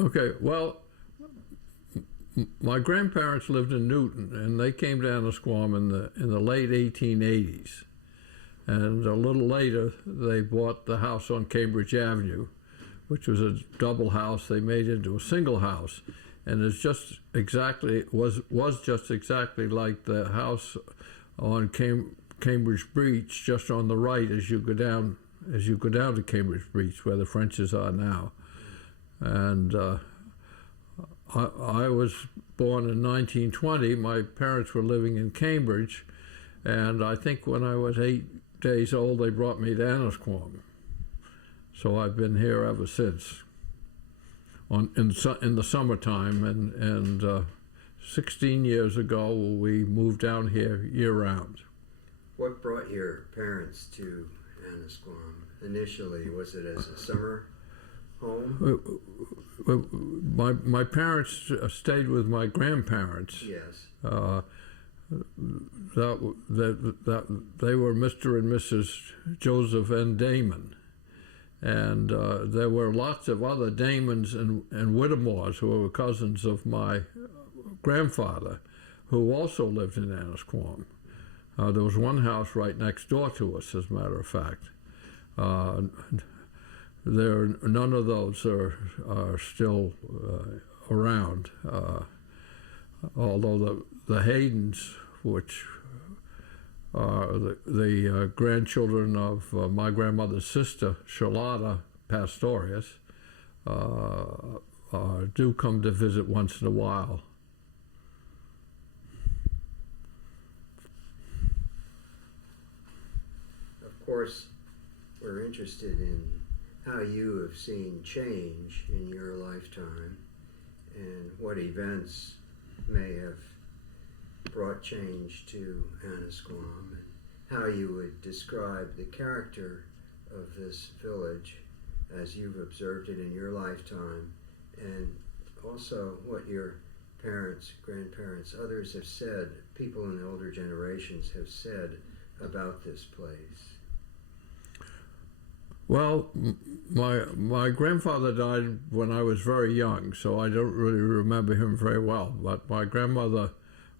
Okay, well, my grandparents lived in Newton, and they came down to Squam in the late 1880s. And a little later, they bought the house on Cambridge Avenue, which was a double house. They made into a single house, and it's just exactly was just exactly like the house on Cambridge Breach, just on the right as you go down to Cambridge Breach, where the Frenches are now. And I was born in 1920. My parents were living in Cambridge, and I think when I was 8 days old, they brought me to Annisquam. So I've been here ever since. In the summertime, and 16 years ago, we moved down here year-round. What brought your parents to Annisquam initially? Was it as a summer home? My parents stayed with my grandparents. Yes. That they were Mr. and Mrs. Joseph N. Damon. And there were lots of other Damons and Whittemores who were cousins of my grandfather, who also lived in Annisquam. There was one house right next door to us, as a matter of fact. None of those are still around, although the Haydens, which are the grandchildren of my grandmother's sister, Charlotta Pastorius, do come to visit once in a while. Of course, we're interested in how you have seen change in your lifetime and what events may have brought change to Annisquam, and how you would describe the character of this village as you've observed it in your lifetime, and also what your parents, grandparents, others have said, people in the older generations have said about this place. Well, my grandfather died when I was very young, so I don't really remember him very well. But my grandmother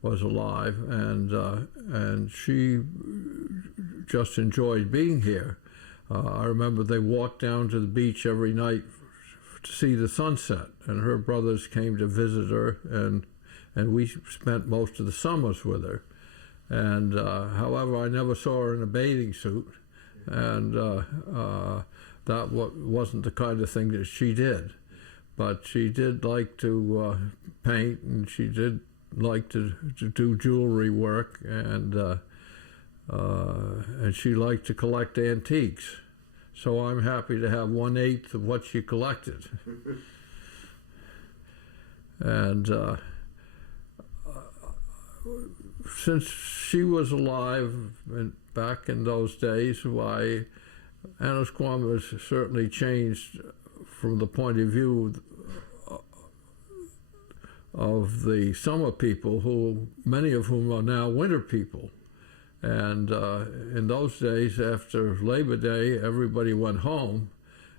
was alive, and she just enjoyed being here. I remember they walked down to the beach every night to see the sunset, and her brothers came to visit her, and we spent most of the summers with her. And however, I never saw her in a bathing suit. And that wasn't the kind of thing that she did. But she did like to paint, and she did like to do jewelry work, and she liked to collect antiques. So I'm happy to have 1/8 of what she collected. And since she was alive back in those days, why, Annisquam has certainly changed from the point of view of the summer people, many of whom are now winter people. And in those days, after Labor Day, everybody went home,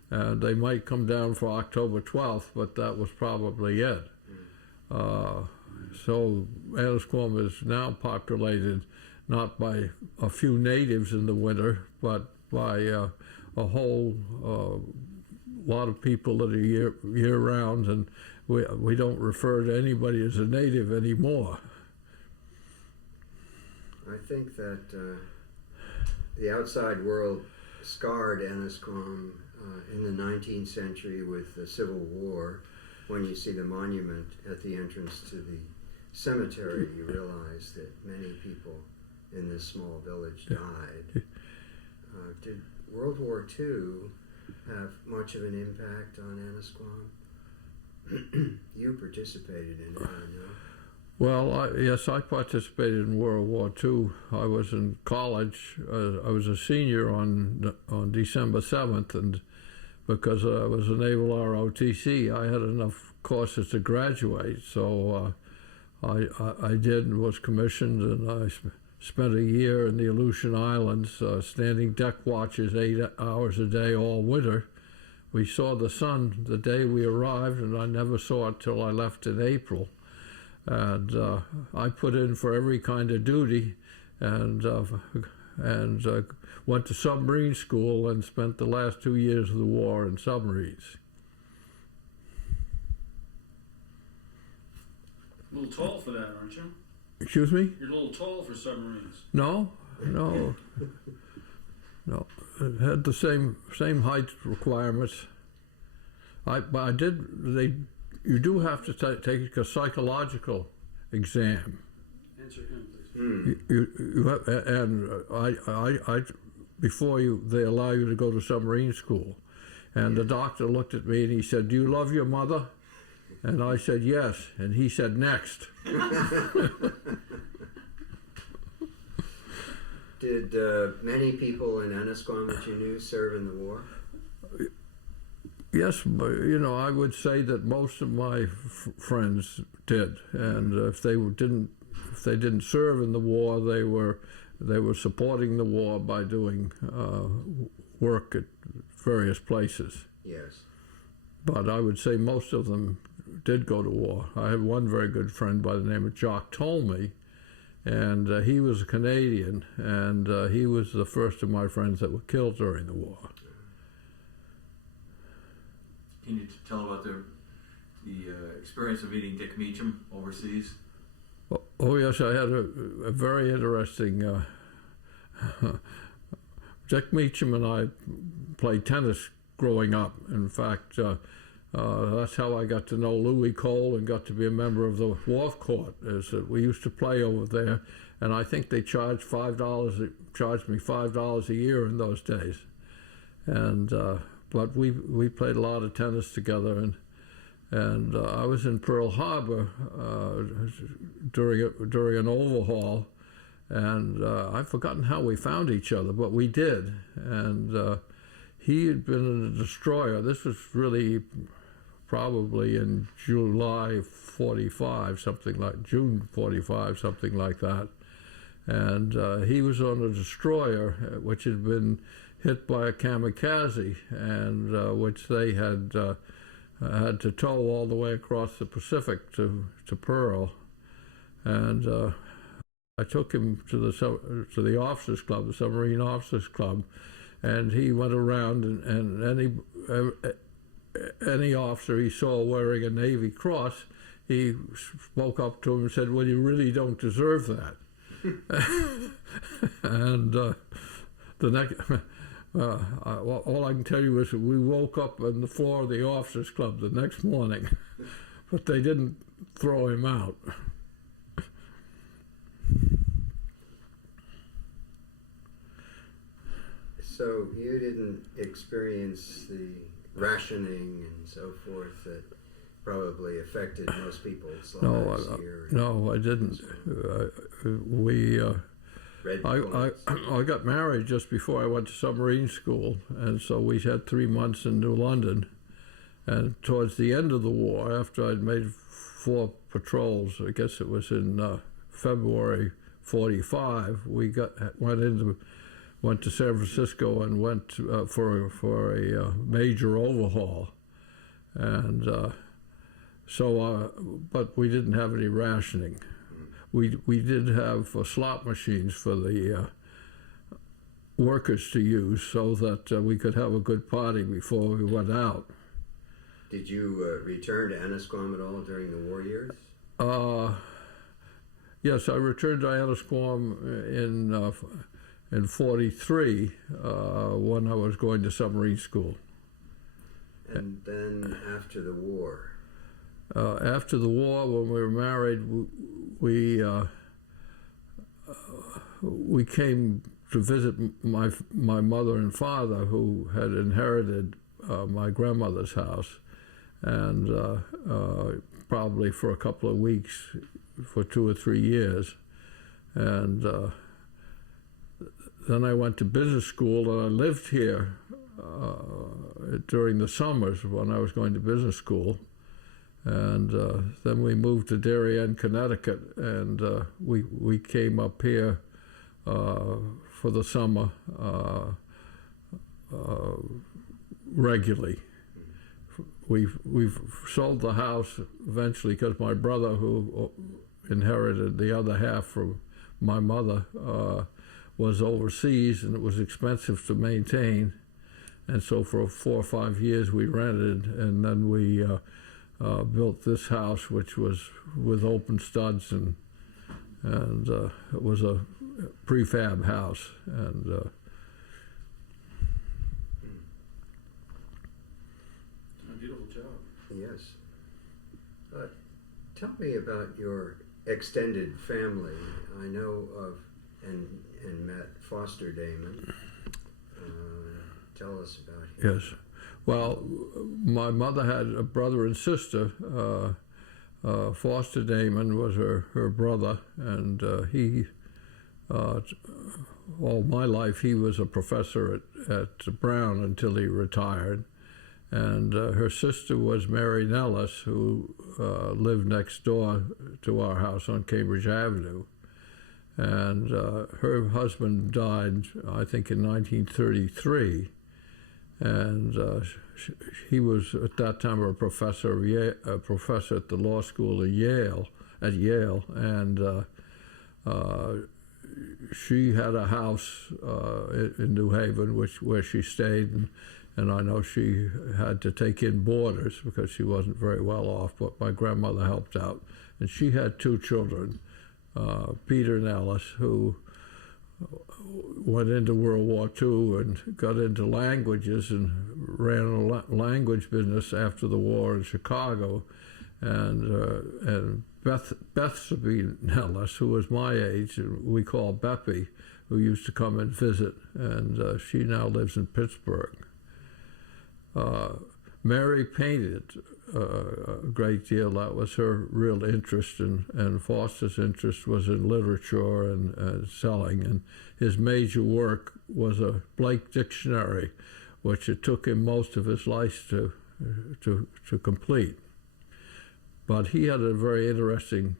and they might come down for October 12th, but that was probably it. So Annisquam is now populated not by a few natives in the winter, but by a whole lot of people that are year-round, and we don't refer to anybody as a native anymore. I think that the outside world scarred Annisquam in the 19th century with the Civil War. When you see the monument at the entrance to the cemetery, you realize that many people in this small village died. Did World War II have much of an impact on Annisquam? You participated in it, I know. Well, yes, I participated in World War II. I was in college. I was a senior on December 7th, and because I was a naval ROTC, I had enough courses to graduate. So I did, and was commissioned, and I spent a year in the Aleutian Islands, standing deck watches 8 hours a day all winter, we saw the sun the day we arrived, and I never saw it till I left in April. And I put in for every kind of duty, and went to submarine school and spent the last 2 years of the war in submarines. A little tall for that, aren't you? Excuse me? You're a little tall for submarines. No. It had the same height requirements. You do have to take a psychological exam. Answer him, please. You have, and before they allow you to go to submarine school, and the doctor looked at me and he said, "Do you love your mother?" And I said, "Yes." And he said, "Next." Did many people in Annisquam that you knew serve in the war? Yes, but, I would say that most of my friends did, and if they didn't serve in the war, they were supporting the war by doing work at various places. Yes. But I would say most of them did go to war. I had one very good friend by the name of Jock Tolmie, and he was a Canadian, and he was the first of my friends that were killed during the war. Can you tell about the experience of meeting Dick Meacham overseas? Oh yes, I had a very interesting. Dick Meacham and I played tennis growing up. In fact, that's how I got to know Louis Cole and got to be a member of the Wharf Court. Is that we used to play over there, and I think they charged $5. Charged me $5 a year in those days, and but we played a lot of tennis together, and I was in Pearl Harbor during an overhaul, and I've forgotten how we found each other, but we did, and he had been in a destroyer. This was really probably in July 45, June 45, something like that. And he was on a destroyer which had been hit by a kamikaze, and which they had to tow all the way across the Pacific to Pearl. And I took him to the officers' club, the submarine officers' club, and he went around, and any officer he saw wearing a Navy cross, he spoke up to him and said, "Well, you really don't deserve that." And the next, all I can tell you is that we woke up on the floor of the officers' club the next morning, but they didn't throw him out. So you didn't experience the rationing and so forth that probably affected most people's lives here? No, I didn't. I got married just before I went to submarine school, and so we had 3 months in New London. And towards the end of the war, after I'd made 4 patrols, I guess it was in February '45, we went to San Francisco and went for a major overhaul, and but we didn't have any rationing. We did have slot machines for the workers to use, so that we could have a good party before we went out. Did you return to Annisquam at all during the war years? Yes, I returned to Annisquam in '43 when I was going to submarine school. And then after the war? After the war, when we were married, we came to visit my mother and father, who had inherited my grandmother's house, and probably for a couple of weeks, for 2 or 3 years, and then I went to business school, and I lived here during the summers when I was going to business school. And then we moved to Darien, Connecticut, and we came up here for the summer regularly. we've sold the house eventually because my brother, who inherited the other half from my mother, was overseas, and it was expensive to maintain. And so for 4 or 5 years we rented, and then we built this house, which was with open studs, and it was a prefab house. And A beautiful job. Yes. Tell me about your extended family. I know of and met Foster Damon. Tell us about him. yes, well, my mother had a brother and sister. Foster Damon was her brother, and he, all my life, he was a professor at Brown until he retired. And her sister was Mary Nellis, who lived next door to our house on Cambridge Avenue. And her husband died, I think, in 1933. And he was at that time a professor at the law school at Yale, and she had a house in New Haven, where she stayed, and I know she had to take in boarders because she wasn't very well off, but my grandmother helped out, and she had 2 children, Peter Nellis, who went into World War II and got into languages and ran a language business after the war in Chicago, and Beth Sabine Nellis, who was my age, and we call Beppy, who used to come and visit, and she now lives in Pittsburgh. Mary painted a great deal. That was her real interest, and Foster's interest was in literature and selling. And his major work was a Blake dictionary, which it took him most of his life to complete. But he had a very interesting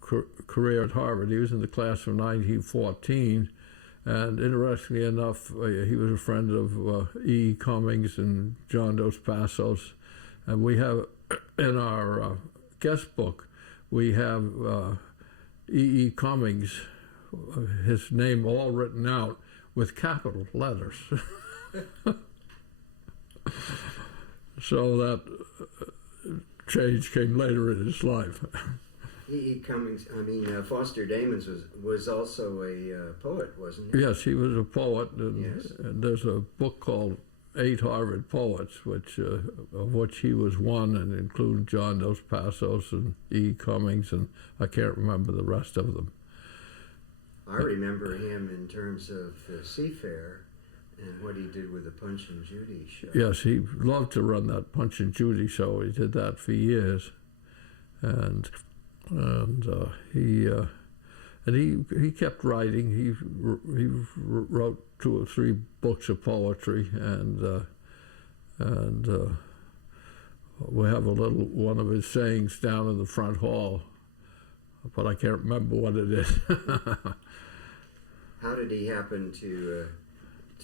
career at Harvard. He was in the class of 1914. And interestingly enough, he was a friend of E. Cummings and John Dos Passos. And we have, in our guest book, we have E. Cummings, his name all written out with capital letters. So that change came later in his life. E. Cummings, Foster Damon was also a poet, wasn't he? Yes, he was a poet, and, Yes. and there's a book called 8 Harvard Poets, of which he was one, and include John Dos Passos and E. Cummings, and I can't remember the rest of them. I remember him in terms of the Seafair and what he did with the Punch and Judy show. Yes, he loved to run that Punch and Judy show. He did that for years, and he kept writing. He wrote 2 or 3 books of poetry, and we have a little one of his sayings down in the front hall, but I can't remember what it is. How did he happen to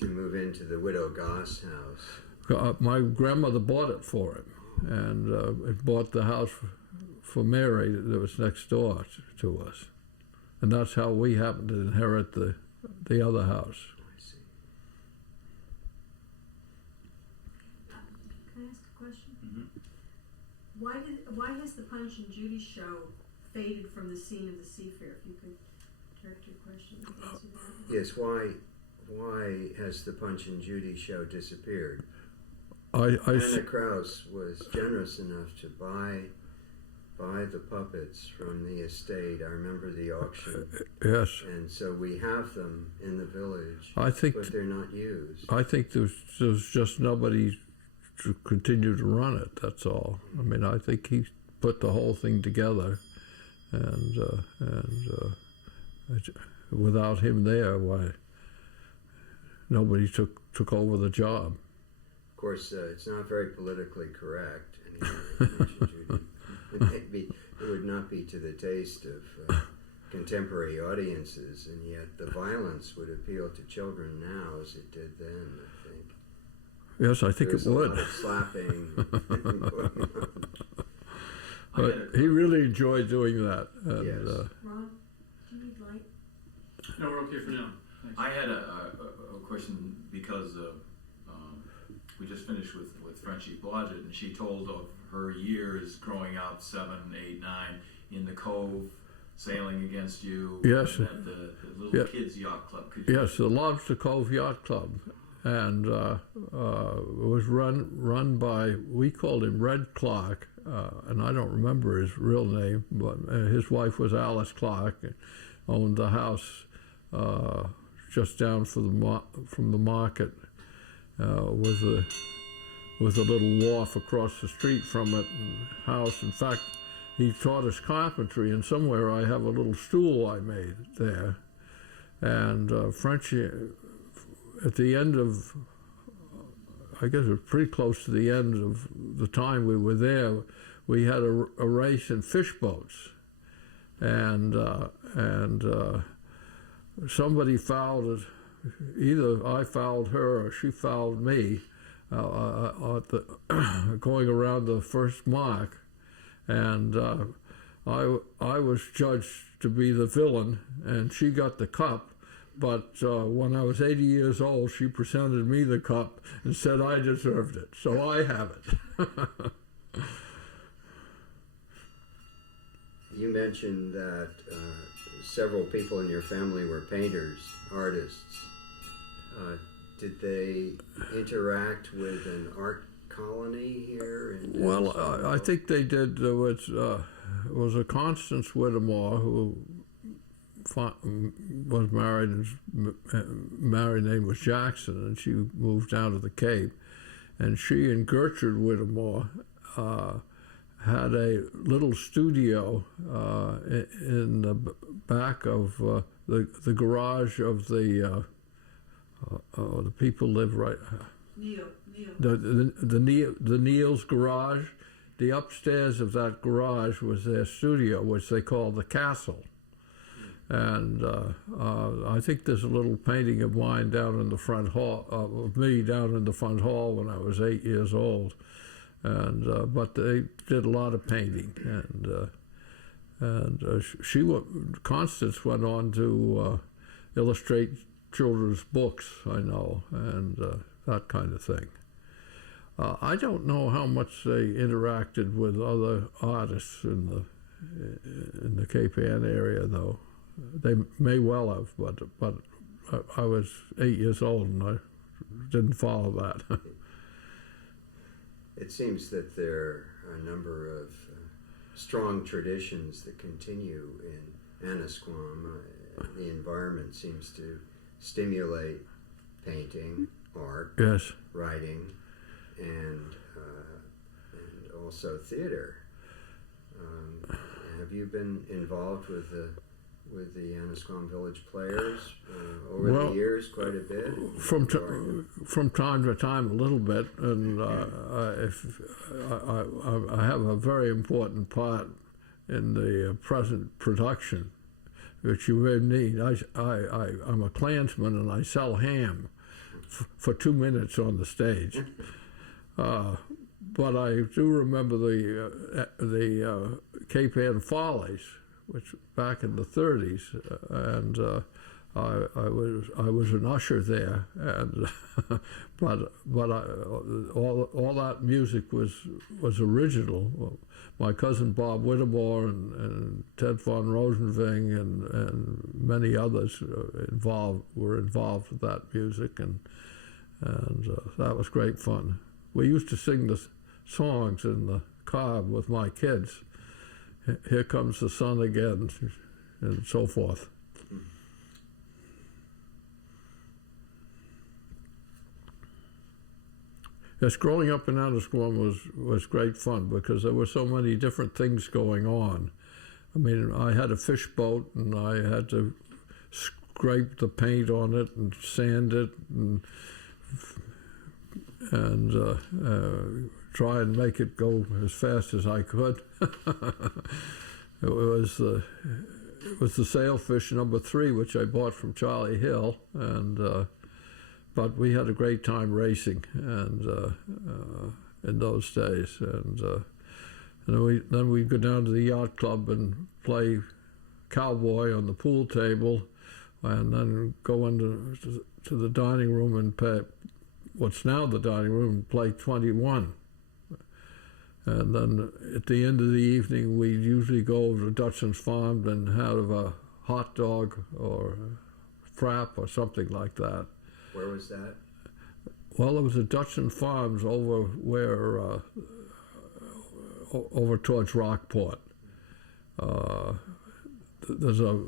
move into the Widow Goss house? My grandmother bought it for him, and it bought the house for Mary that was next door to us. And that's how we happened to inherit the other house. I see. Can I ask a question? Mm-hmm. Why has the Punch and Judy show faded from the scene of the Seafair? If you could direct your question and answer that. Yes, why has the Punch and Judy show disappeared? Anna Kraus was generous enough to buy the puppets from the estate. I remember the auction. Yes. And so we have them in the village, but they're not used. I think there's just nobody to continue to run it. That's all. I mean, I think he put the whole thing together, and without him there, why nobody took over the job. Of course, it's not very politically correct. Anyway, it would not be to the taste of contemporary audiences, and yet the violence would appeal to children now as it did then, I think. Yes, I think There's it a would. lot of slapping. But he really enjoyed doing that. And, Yes. Ron, do you need light? No, we're okay for now. Thanks. I had a question because we just finished with Frenchie Blodgett, and she told of her years growing up, 7, 8, 9, in the Cove, sailing against you. Yes. And at the little Yeah. kids yacht club. Could you Yes, the Lobster Cove Yacht Club, and it was run by, we called him Red Clark, and I don't remember his real name, but his wife was Alice Clark, and owned the house just down from the market with a little wharf across the street from it and house. In fact, he taught us carpentry, and somewhere I have a little stool I made there. And Frenchie, at the end of, I guess it was pretty close to the end of the time we were there, we had a race in fish boats. And somebody fouled it. Either I fouled her or she fouled me going around the first mark. And I was judged to be the villain, and she got the cup. But when I was 80 years old, she presented me the cup and said I deserved it. So I have it. You mentioned that several people in your family were painters, artists. Did they interact with an art colony here? Well, I think they did. There was a Constance Whittemore who was married, and married name was Jackson, and she moved down to the Cape. And she and Gertrude Whittemore had a little studio in the back of the garage of the people live right. Neil. The Neil's garage. The upstairs of that garage was their studio, which they called the Castle. And I think there's a little painting of mine down in the front hall, of me down in the front hall when I was 8 years old. And but they did a lot of painting, and Constance went on to illustrate children's books, I know, and that kind of thing. I don't know how much they interacted with other artists in the Cape Ann area, though. They may well have, but I was 8 years old and I didn't follow that. It seems that there are a number of strong traditions that continue in Annisquam. The environment seems to stimulate painting, art, Yes. writing, and also theater. Have you been involved with the Annisquam Village Players over the years quite a bit? From time to time, a little bit, and I have a very important part in the present production, which you may need. I'm a Klansman, and I sell ham for 2 minutes on the stage. But I do remember the Cape Ann Follies, which back in the 30s, and I was an usher there, and but all that music was original. Well, my cousin Bob Whittemore and Ted von Rosenving and many others were involved with that music, and that was great fun. We used to sing the songs in the car with my kids. Here comes the sun again, and so forth. Yes, growing up in Annisquam was great fun because there were so many different things going on. I mean, I had a fish boat, and I had to scrape the paint on it and sand it and try and make it go as fast as I could. It was the sailfish number 3, which I bought from Charlie Hill, and but we had a great time racing and in those days. And then we'd go down to the yacht club and play cowboy on the pool table, and then go into to the dining room and play what's now the dining room and play 21. And then at the end of the evening, we'd usually go over to Dutchman's Farm and have a hot dog or a frap or something like that. Where was that? Well, it was at Dutchman's Farms over where, over towards Rockport. There's a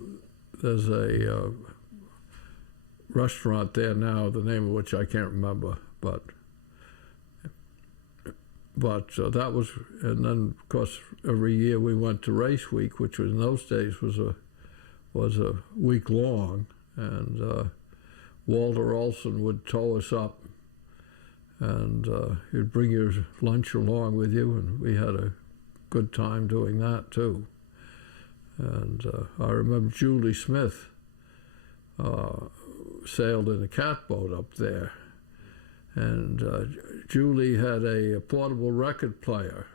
restaurant there now, the name of which I can't remember, but that was, and then of course every year we went to Race Week, which was in those days was a week long, and Walter Olson would tow us up, and he'd bring your lunch along with you, and we had a good time doing that too. And I remember Julie Smith sailed in a catboat up there, and Julie had a portable record player,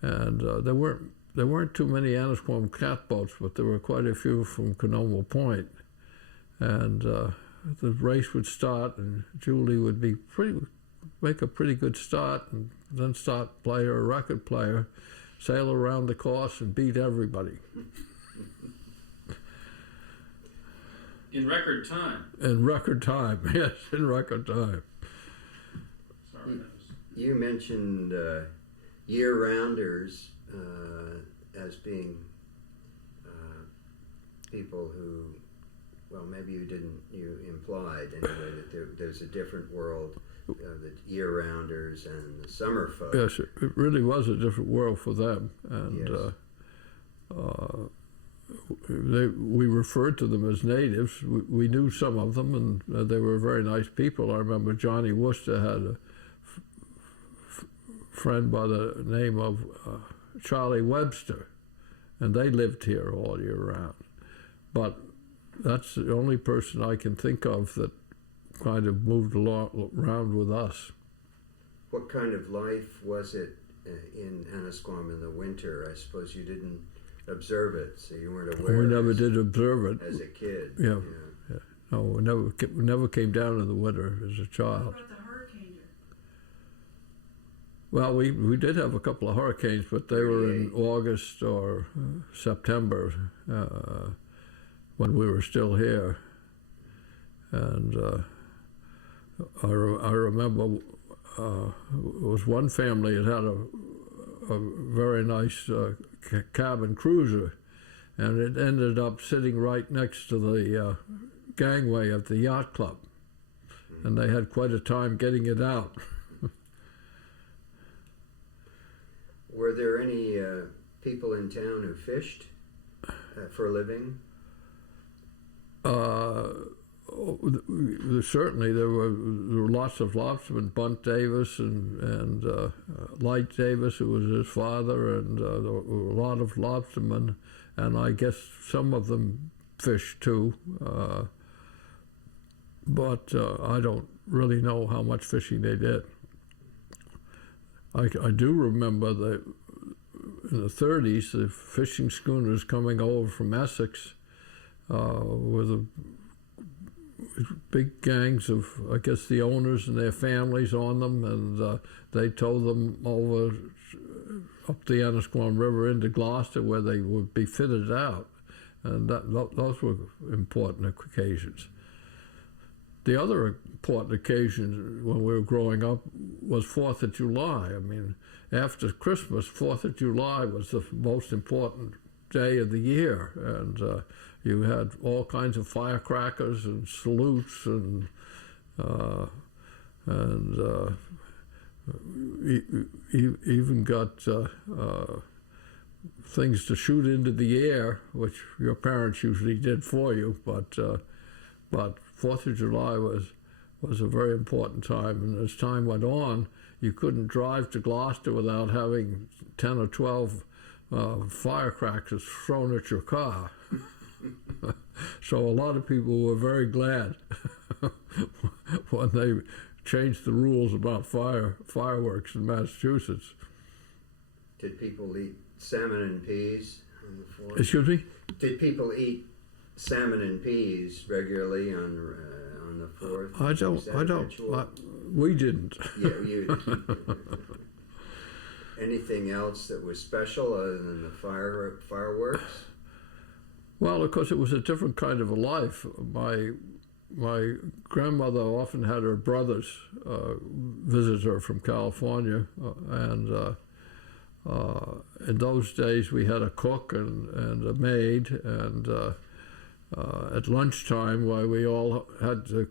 and there weren't too many Annisquam catboats, but there were quite a few from Canoma Point, and the race would start, and Julie would make a pretty good start, and then play her record player, sail around the course, and beat everybody. In record time. In record time, yes, in record time. Sorry. You mentioned year-rounders as being people who, well, maybe you implied anyway that there's a different world, the year-rounders and the summer folk. Yes, it really was a different world for them, and Yes. we referred to them as natives. We knew some of them, and they were very nice people. I remember Johnny Worcester had a friend by the name of Charlie Webster, and they lived here all year round. But that's the only person I can think of that kind of moved around with us. What kind of life was it in Annisquam in the winter? I suppose you didn't observe it, so you weren't aware. We never did observe it. As a kid. Yeah. No, we never came down in the winter as a child. What about the hurricane year? Well, we did have a couple of hurricanes, but they were in August or September when we were still here. And I remember it was one family that had a very nice cabin cruiser, and it ended up sitting right next to the gangway of the yacht club, and they had quite a time getting it out. Were there any people in town who fished for a living? Certainly, there were lots of lobstermen. Bunt Davis and Light Davis, who was his father, and there were a lot of lobstermen, and I guess some of them fished too. But I don't really know how much fishing they did. I do remember that in the 30s, the fishing schooners coming over from Essex with big gangs of, I guess, the owners and their families on them, and they towed them over up the Annisquam River into Gloucester, where they would be fitted out, and those were important occasions. The other important occasion when we were growing up was 4th of July. I mean, after Christmas, 4th of July was the most important day of the year, and you had all kinds of firecrackers and salutes and even got things to shoot into the air, which your parents usually did for you. But 4th of July was a very important time, and as time went on, you couldn't drive to Gloucester without having 10 or 12 firecrackers thrown at your car. So a lot of people were very glad when they changed the rules about fireworks in Massachusetts. Did people eat salmon and peas on the 4th? Excuse me? Did people eat salmon and peas regularly on the 4th? I don't. Was that a ritual? We didn't. Yeah, you did. Anything else that was special other than the fireworks? Well, of course, it was a different kind of a life. My grandmother often had her brothers visit her from California, and in those days we had a cook and a maid, and at lunchtime, why we all had to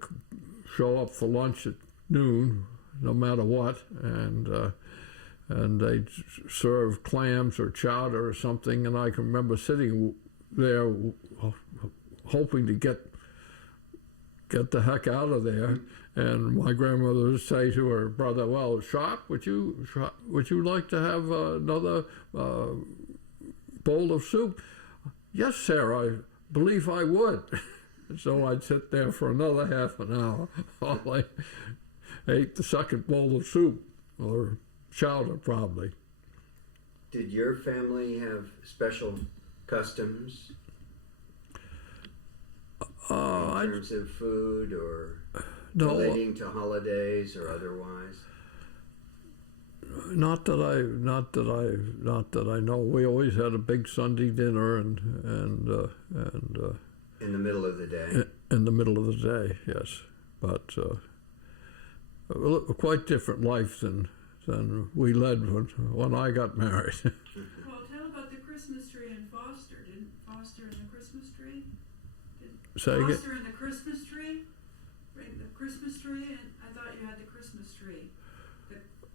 show up for lunch at noon, no matter what, and they'd serve clams or chowder or something, and I can remember sitting there hoping to get the heck out of there, and my grandmother would say to her brother, "Well, Sharp, would you like to have another bowl of soup?" "Yes, sir, I believe I would." So I'd sit there for another half an hour while I ate the second bowl of soup, or chowder probably. Did your family have special customs in terms of food or relating to holidays or otherwise? Not that I know. We always had a big Sunday dinner and In the middle of the day? in the middle of the day, yes. But a quite different life than we led when I got married. Well, tell about the Christmas tree in Foster. Didn't Foster and the Christmas tree? Say again? Foster and the Christmas tree? Bring the Christmas tree, and I thought you had the Christmas tree.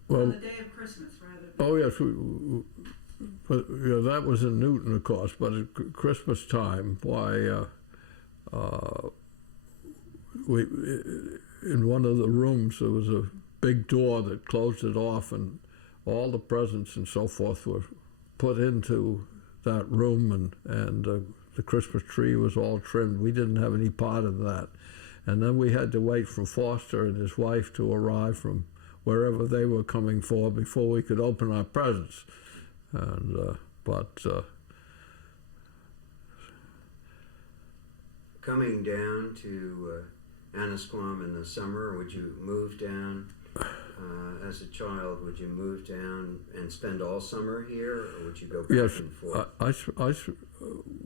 Well, On the day of Christmas, rather than... Oh yes, but that was in Newton, of course. But at Christmas time, why we in one of the rooms there was a big door that closed it off, and all the presents and so forth were put into that room, and the Christmas tree was all trimmed. We didn't have any part of that, and then we had to wait for Foster and his wife to arrive from wherever they were coming for before we could open our presents. And coming down to Annisquam in the summer, would you move down as a child? Would you move down and spend all summer here, or would you go back and forth?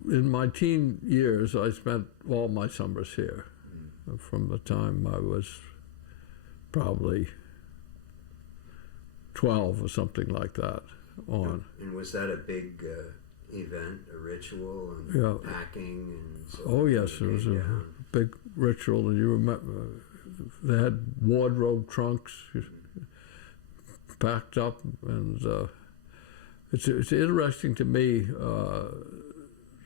In my teen years, I spent all my summers here, from the time I was probably 12 or something like that on. And was that a big event, a ritual, and Yeah. packing and so Oh yes, it was a big ritual, and you remember they had wardrobe trunks packed up, and it's interesting to me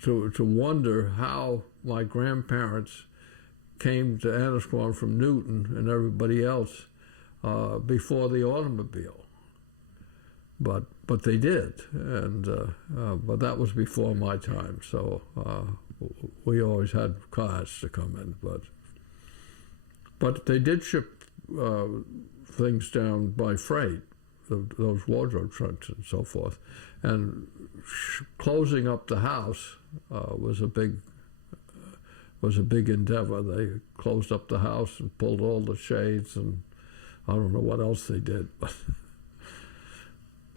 to wonder how my grandparents came to Annisquam from Newton and everybody else before the automobile. But they did, and but that was before my time. So we always had cars to come in, but they did ship things down by freight, those wardrobe trunks and so forth, and closing up the house was a big endeavor. They closed up the house and pulled all the shades, and I don't know what else they did,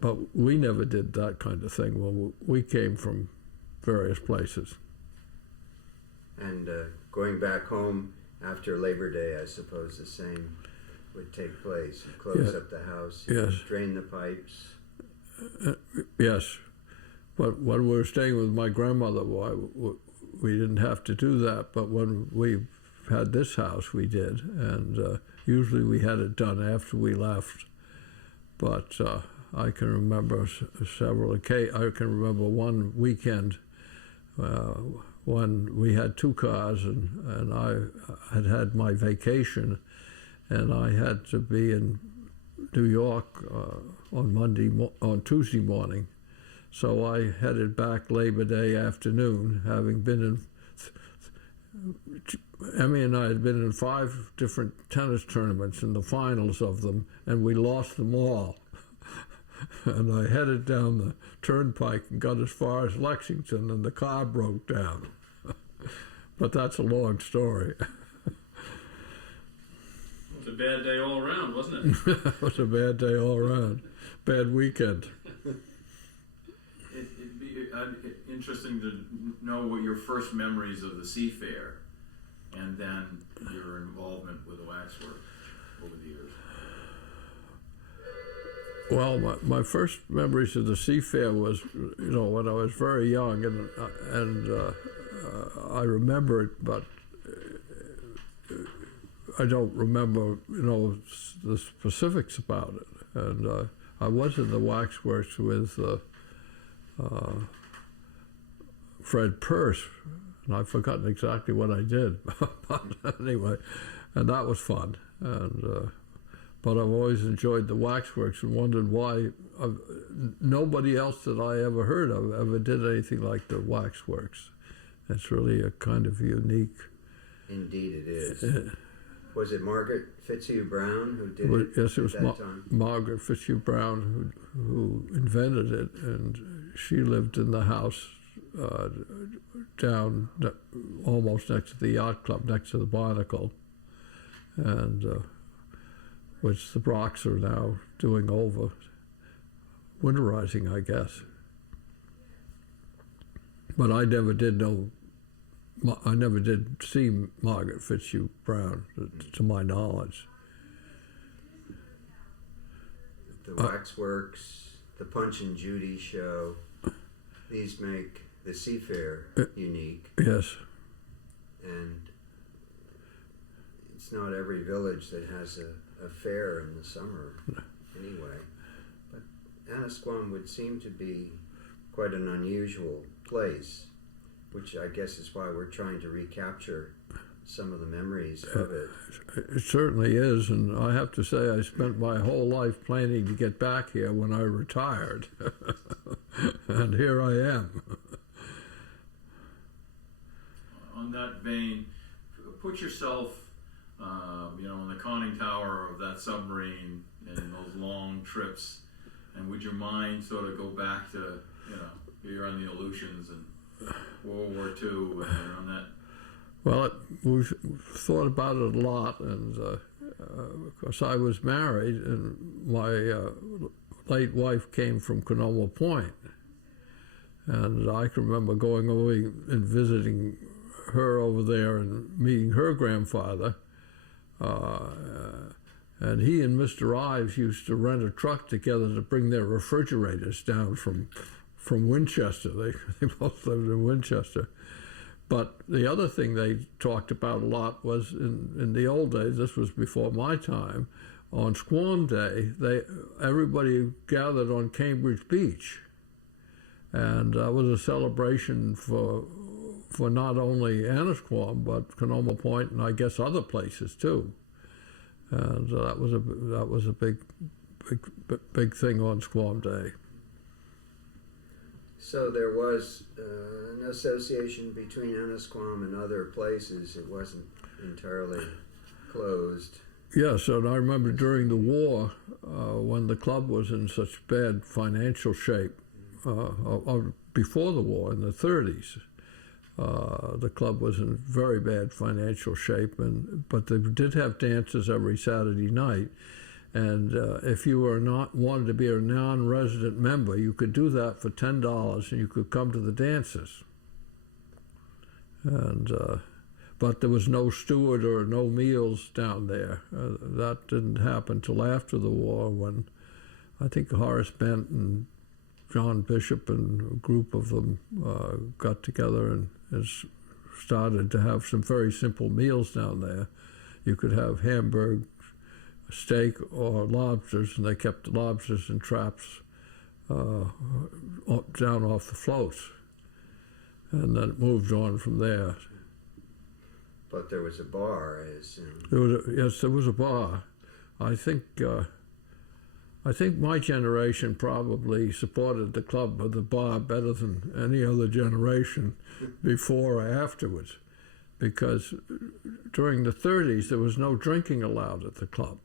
but we never did that kind of thing when we came from various places. And going back home after Labor Day, I suppose the same would take place. You close up the house, Yes. drain the pipes. Yes, but when we were staying with my grandmother, we didn't have to do that. But when we had this house, we did, and usually we had it done after we left. But I can remember several occasions. I can remember one weekend when we had two cars, and I had my vacation, and I had to be in New York on Tuesday morning. So I headed back Labor Day afternoon, having been in Emmy and I had been in 5 different tennis tournaments in the finals of them, and we lost them all. And I headed down the turnpike and got as far as Lexington, and the car broke down. But that's a long story. It was a bad day all around, wasn't it? It was a bad day all around. Bad weekend. It'd be interesting to know what your first memories of the Seafair, and then your involvement with the waxwork over the years. Well, my first memories of the Seafair was, when I was very young, and I remember it, but I don't remember, the specifics about it. And I was in the waxworks with Fred Peirce, and I've forgotten exactly what I did, but anyway, and that was fun. And but I've always enjoyed the waxworks and wondered why nobody else that I ever heard of ever did anything like the waxworks. It's really a kind of unique. Indeed, it is. Was it Margaret Fitzhugh Brown who did it? Yes, it was at that time? Margaret Fitzhugh Brown who invented it, and she lived in the house down almost next to the yacht club, next to the Barnacle, and which the Brocks are now doing over, winterizing, I guess. But I never did see Margaret Fitzhugh Brown, to my knowledge. The Waxworks, the Punch and Judy show, these make the Seafair unique. Yes. And it's not every village that has a fair in the summer anyway. But Annisquam would seem to be quite an unusual place, which I guess is why we're trying to recapture some of the memories of it. It certainly is, and I have to say I spent my whole life planning to get back here when I retired. And here I am. On that vein, put yourself, in the conning tower of that submarine and those long trips, and would your mind sort of go back to, you're on the Aleutians and World War II and on that? Well, we've thought about it a lot, and of course I was married, and my late wife came from Canoma Point, and I can remember going over and visiting her over there and meeting her grandfather, and he and Mr. Ives used to rent a truck together to bring their refrigerators down from Winchester. They both lived in Winchester. But the other thing they talked about a lot was in the old days, this was before my time, on Squam Day, everybody gathered on Cambridge Beach. And that was a celebration for not only Annisquam, but Canoma Point and I guess other places too. And that was a big thing on Squam Day. So there was an association between Annisquam and other places. It wasn't entirely closed. Yes, and I remember during the war, when the club was in such bad financial shape, before the war in the 30s, the club was in very bad financial shape, but they did have dances every Saturday night. And if you wanted to be a non-resident member, you could do that for $10, and you could come to the dances. And but there was no steward or no meals down there. That didn't happen till after the war, when I think Horace Bent and John Bishop and a group of them got together and started to have some very simple meals down there. You could have hamburger, steak, or lobsters, and they kept the lobsters in traps down off the floats, and then it moved on from there. But there was a bar, I assume. There was a bar. I think my generation probably supported the club or the bar better than any other generation before or afterwards, because during the 30s, there was no drinking allowed at the club.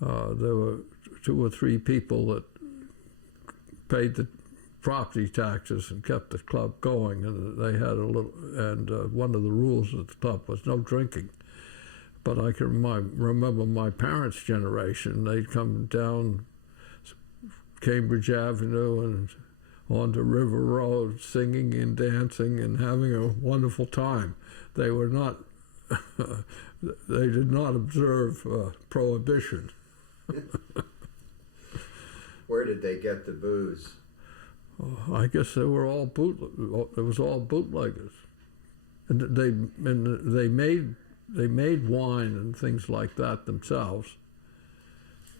There were 2 or 3 people that paid the property taxes and kept the club going, and they had a little. And one of the rules at the club was no drinking. But I can remember my parents' generation. They'd come down Cambridge Avenue and onto River Road, singing and dancing and having a wonderful time. They were not. They did not observe prohibition. Where did they get the booze? I guess they were all it was all bootleggers, and they made wine and things like that themselves,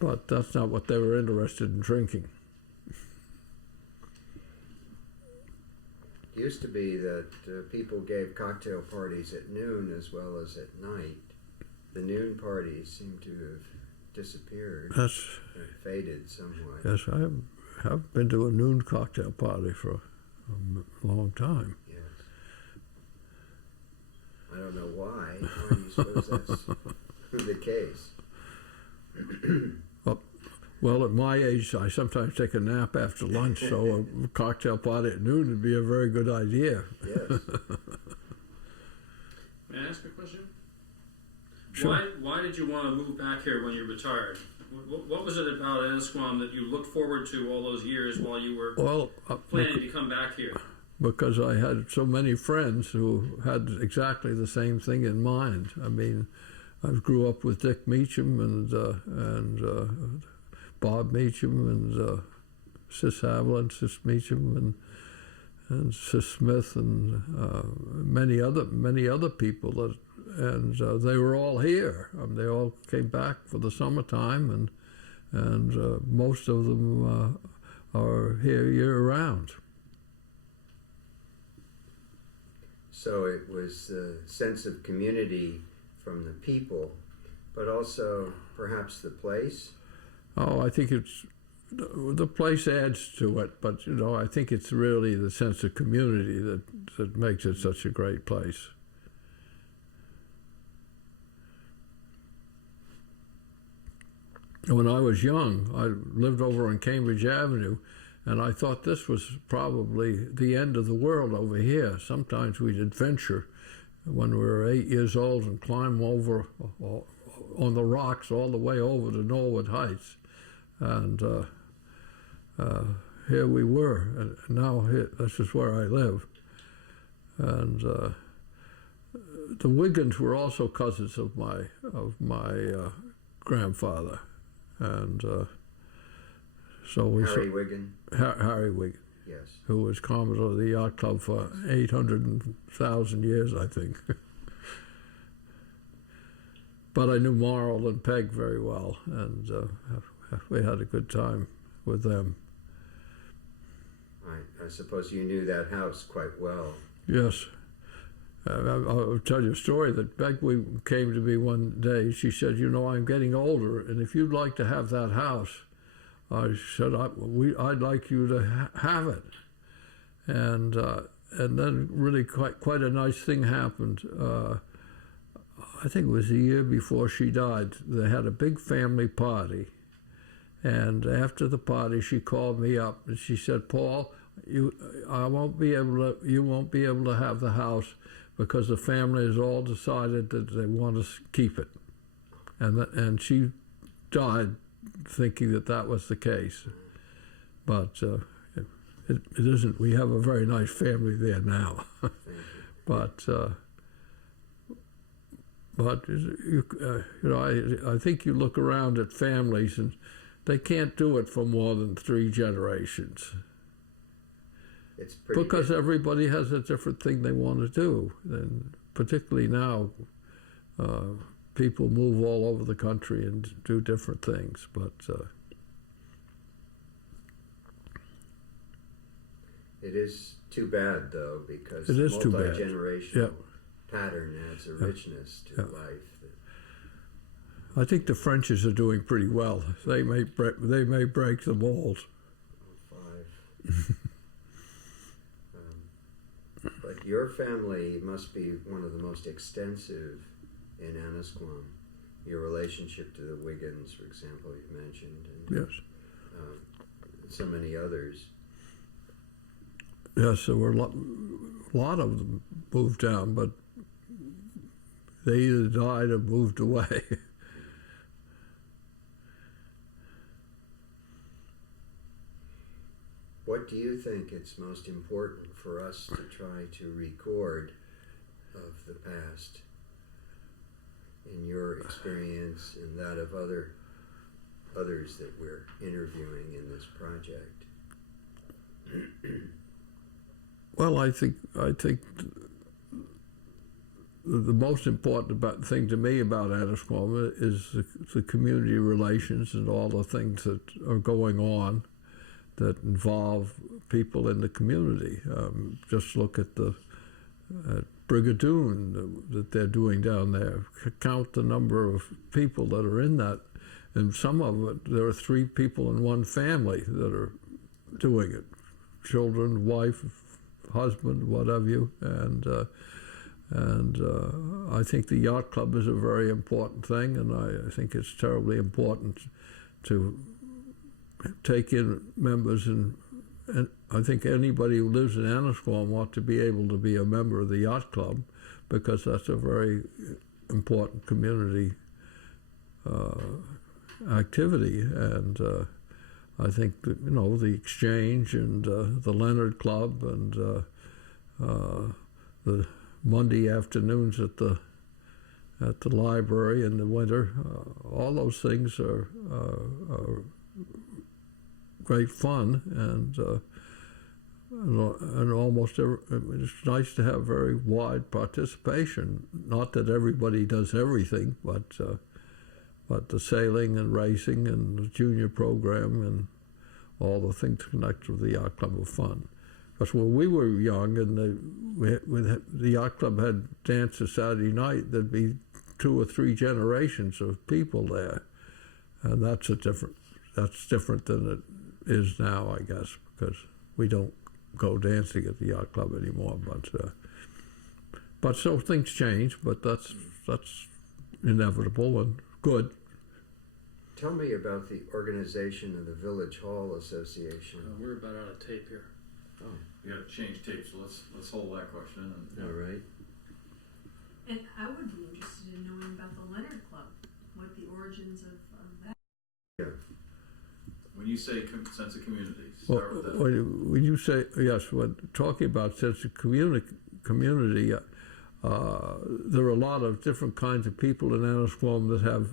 but that's not what they were interested in drinking. It used to be that people gave cocktail parties at noon as well as at night. The noon parties seem to have disappeared. That's faded somewhat. Yes, I have been to a noon cocktail party for a long time. Yes. I don't know why. Why do you suppose that's the case? Well, at my age, I sometimes take a nap after lunch, so a cocktail party at noon would be a very good idea. Yes. May I ask a question? Sure. Why did you want to move back here when you retired? What was it about Annisquam that you looked forward to all those years while you were planning to come back here? Because I had so many friends who had exactly the same thing in mind. I mean, I grew up with Dick Meacham and Bob Meacham and Sis Haviland, Sis Meacham and Sis Smith and many other people and they were all here. They all came back for the summertime, and most of them are here year round. So it was the sense of community from the people, but also perhaps the place. Oh, I think the place adds to it, but I think it's really the sense of community that makes it such a great place. When I was young, I lived over on Cambridge Avenue, and I thought this was probably the end of the world over here. Sometimes we'd adventure when we were 8 years old and climb over on the rocks all the way over to Norwood Heights. And here we were, and now this is where I live. And the Wiggins were also cousins of my grandfather, and so we Harry Wiggin. Harry Wiggin, Yes. who was Commodore of the Yacht Club for 800,000 years, I think. But I knew Marl and Peg very well, and we had a good time with them. I suppose you knew that house quite well. Yes. I'll tell you a story that Peg came to me one day. She said, I'm getting older, and if you'd like to have that house, I said, I'd like you to have it. And then really quite a nice thing happened. I think it was the year before she died. They had a big family party. And after the party, she called me up and she said, Paul, you won't be able to have the house because the family has all decided that they want to keep it. And she died thinking that was the case. But it isn't. We have a very nice family there now. But I think you look around at families and they can't do it for more than 3 generations. It's pretty because different. everybody has a different thing they want to do, and particularly now, people move all over the country and do different things. But it is too bad, though, because it is too bad. Multi-generational pattern adds a richness to life. I think the Frenches are doing pretty well. They may break the mold. 5. But your family must be one of the most extensive in Annisquam. Your relationship to the Wiggins, for example, you've mentioned, and Yes. so many others. Yes, there were a lot of them moved down, but they either died or moved away. What do you think it's most important for us to try to record of the past, in your experience and that of others that we're interviewing in this project? Well, I think the most important thing to me about Annisquam is the community relations and all the things that are going on that involve people in the community. Just look at the Brigadoon that they're doing down there. Count the number of people that are in that, and some of it, there are 3 people in one family that are doing it. Children, wife, husband, what have you, and I think the yacht club is a very important thing, and I think it's terribly important to take in members, and I think anybody who lives in Annisquam ought to be able to be a member of the yacht club, because that's a very important community activity, and I think that, the Exchange and the Leonard Club and the Monday afternoons at the library in the winter, all those things are great fun, and almost it's nice to have very wide participation. Not that everybody does everything, but the sailing and racing and the junior program and all the things connected with the yacht club are fun. Because when we were young and the yacht club had dances Saturday night, there'd be 2 or 3 generations of people there, and that's different than it is now, I guess, because we don't go dancing at the yacht club anymore. But so things change, but that's inevitable and good. Tell me about the organization of the Village Hall Association. We're about out of tape here. Oh, We got to change tape, so let's hold that question. And, all right. And I would be interested in knowing about the Leonard Club, what the origins of that. Yeah. When you say sense of community, start with that. When you say, yes, when talking about sense of community, there are a lot of different kinds of people in Annisquam that have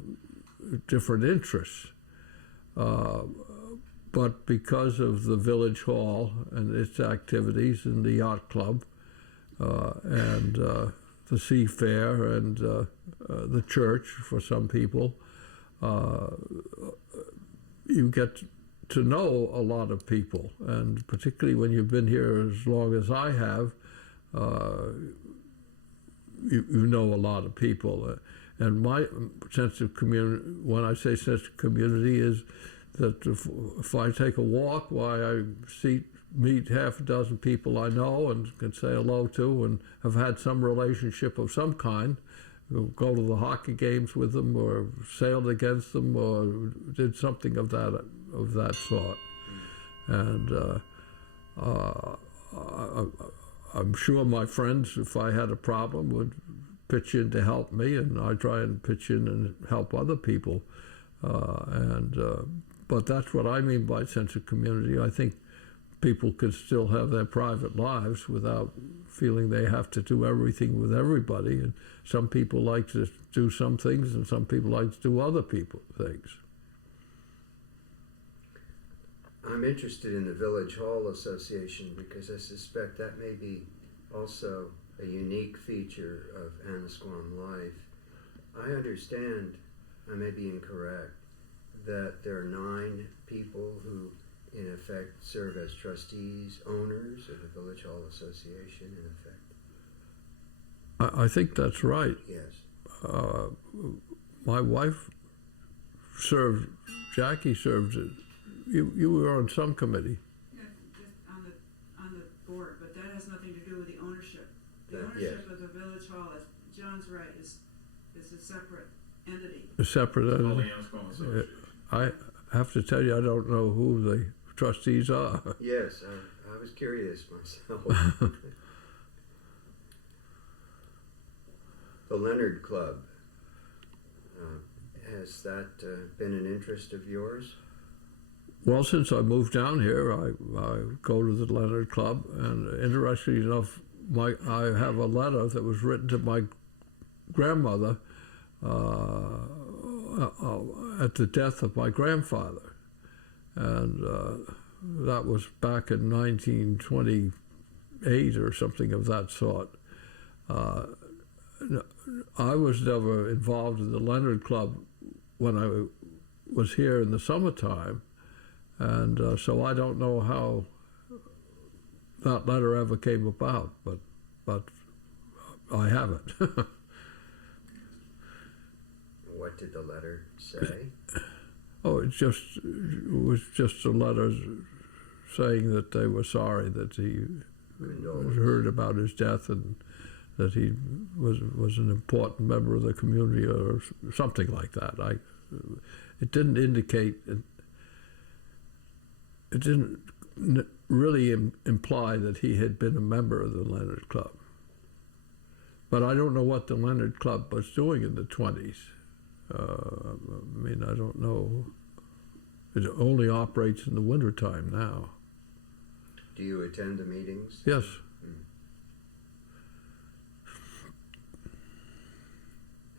different interests. But because of the Village Hall and its activities and the yacht club and the sea fair and the church for some people, you get to know a lot of people, and particularly when you've been here as long as I have, you know a lot of people. And my sense of community, when I say sense of community, is that if I take a walk, why I meet half a dozen people I know and can say hello to and have had some relationship of some kind, go to the hockey games with them or sailed against them or did something of that sort. And I'm sure my friends, if I had a problem, would pitch in to help me, and I try and pitch in and help other people. But that's what I mean by sense of community. I think people can still have their private lives without feeling they have to do everything with everybody. And some people like to do some things, and some people like to do other things. I'm interested in the Village Hall Association because I suspect that may be also a unique feature of Annisquam life. I understand, I may be incorrect, that there are 9 people who in effect serve as trustees, owners of the Village Hall Association in effect. I think that's right. Yes. My wife served, Jackie served, you were on some committee. Yeah, just on the board, but that has nothing to do with the ownership. The Yes. ownership of the Village Hall, as John's right, is It's a separate entity. A separate It's called the entity. Anscombe Association. I have to tell you, I don't know who the trustees are. Yes, I was curious myself. The Leonard Club, has that been an interest of yours? Well, since I moved down here, I go to the Leonard Club, and interestingly enough, I have a letter that was written to my grandmother at the death of my grandfather, and that was back in 1928 or something of that sort. I was never involved in the Leonard Club when I was here in the summertime, and so I don't know how that letter ever came about, but I have it. What did the letter say? Oh, it was just a letter saying that they were sorry that he heard about his death and that he was an important member of the community or something like that. It didn't indicate. It didn't really imply that he had been a member of the Leonard Club. But I don't know what the Leonard Club was doing in the 20s. I mean, I don't know. It only operates in the wintertime now. Do you attend the meetings? Yes.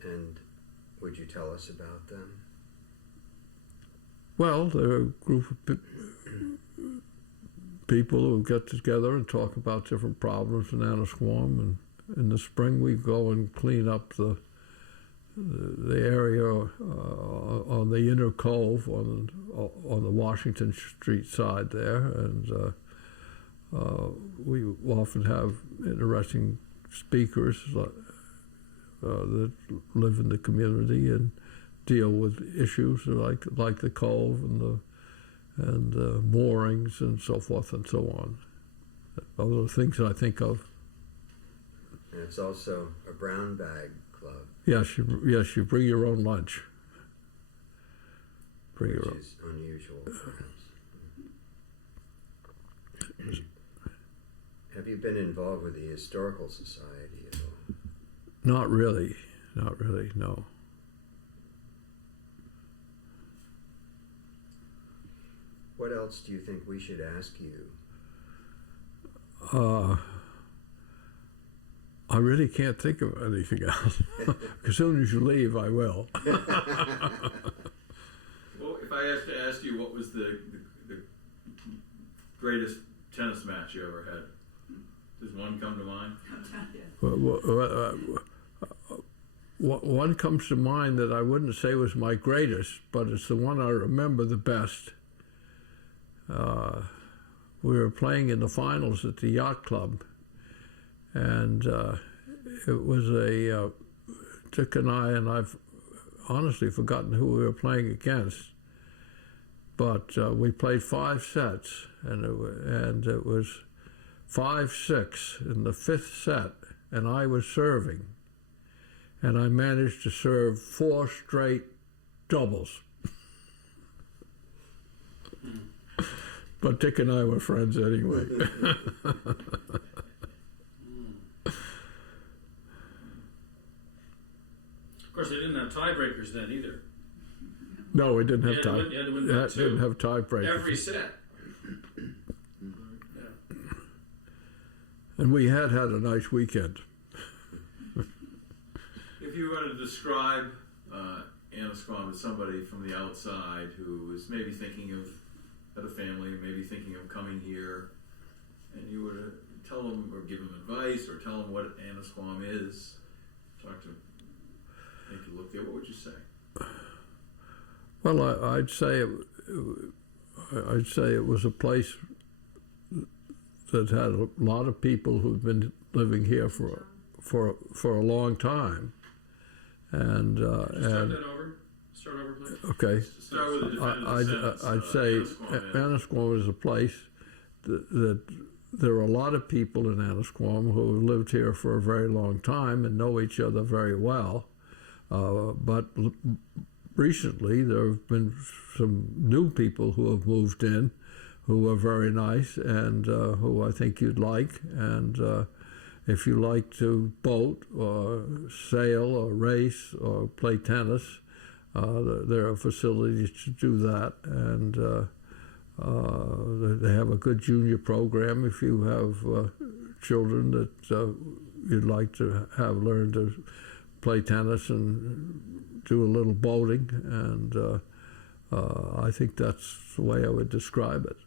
And would you tell us about them? Well, they're a group of people who get together and talk about different problems in Annisquam, and in the spring we go and clean up the area on the inner cove on the Washington Street side there, and we often have interesting speakers that live in the community and deal with issues like the cove and the moorings and so forth and so on. Those are the things that I think of. And it's also a brown bag club. Yes, you bring your own lunch. Bring your Which own. is unusual, perhaps. Have you been involved with the Historical Society at all? Not really, no. What else do you think we should ask you? I really can't think of anything else. As soon as you leave, I will. Well, if I asked to ask you what was the greatest tennis match you ever had, does one come to mind? One comes to mind that I wouldn't say was my greatest, but it's the one I remember the best. We were playing in the finals at the yacht club, and it was Dick and I've honestly forgotten who we were playing against, but we played 5 sets, and it was 5-6 in the 5th set, and I was serving, and I managed to serve 4 straight doubles. But Dick and I were friends anyway. Of course, they didn't have tiebreakers then either. No, we didn't have You time. had to win that too. Didn't have tiebreakers. Every set. And we had a nice weekend. If you were to describe Annisquam as somebody from the outside who is maybe thinking of had a family, maybe thinking of coming here, and you were to tell them or give them advice or tell them what Annisquam is, make you look there, what would you say? Well, I'd say it was a place that had a lot of people who've been living here for a long time, and Start that over. Start over, please. okay. Start with the definitive sentence. I'd say Annisquam is a place that there are a lot of people in Annisquam who have lived here for a very long time and know each other very well. But recently there have been some new people who have moved in who are very nice and who I think you'd like. And if you like to boat or sail or race or play tennis, there are facilities to do that. And they have a good junior program if you have children that you'd like to have learn to play tennis and do a little boating. And I think that's the way I would describe it.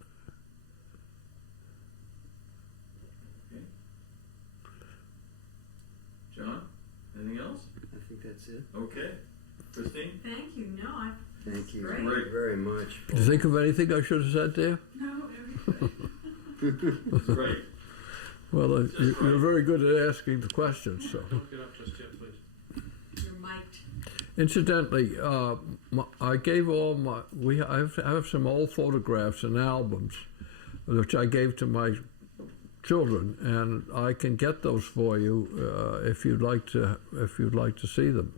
John, anything else? I think that's it. Okay. Christine? Thank you. No, I. Thank you Great. very much. Did you think of anything I should have said there? No, everything. That's great. Well, you're very good at asking the questions. So, Don't get up just yet, please. You're mic'd. incidentally, I gave all my. I have some old photographs and albums, which I gave to my children, and I can get those for you if you'd like to see them.